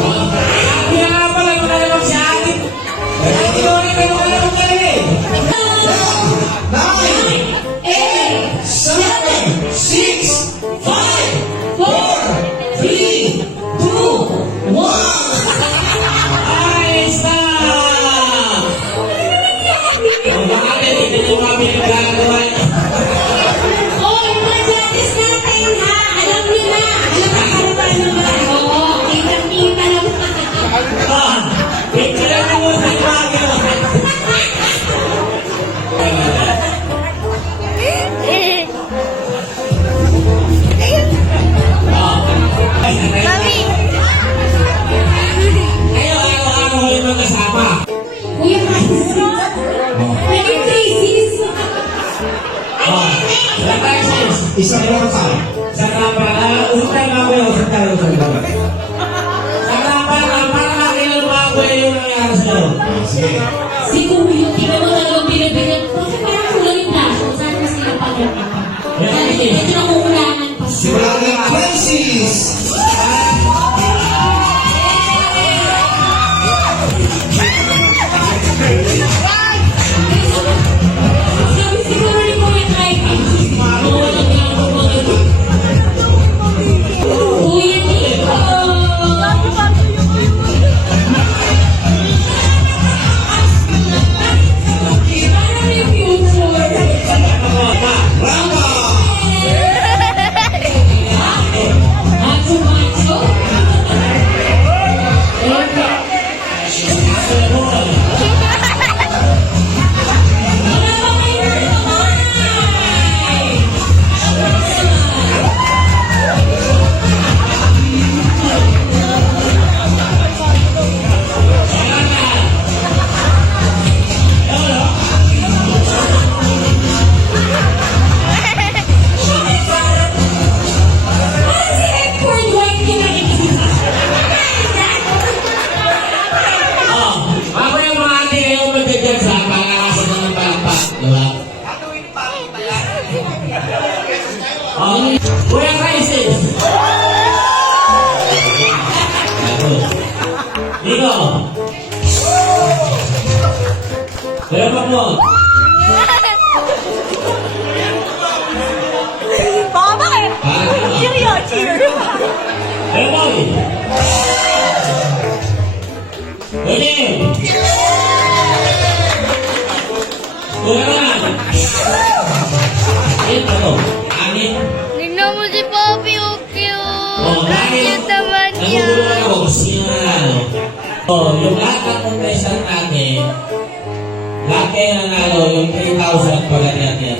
我们。Isang rota. Sa kapala, utay mga kuya, usap tayo sa kapala. Sa kapala, para makilala mga kuya yung nangyari sa'yo. Sige. Si Kuya, tingnan mo talagang binibigyan. Bakit parang kulang yung braso? Saan mas nila pag-ibig? Medyo we're racist. Nico. Kaya ba mo? Baba eh. Yuri yun, cheer. Kaya ba? Ulit. Kaya ba? Mo si Poppy, oh Oh, cute. dahil Cute naman niya. naguguluhan ako sino nanalo. Oh, yung lahat ng contestant natin, lahat kayo nanalo yung 3,000 pala natin.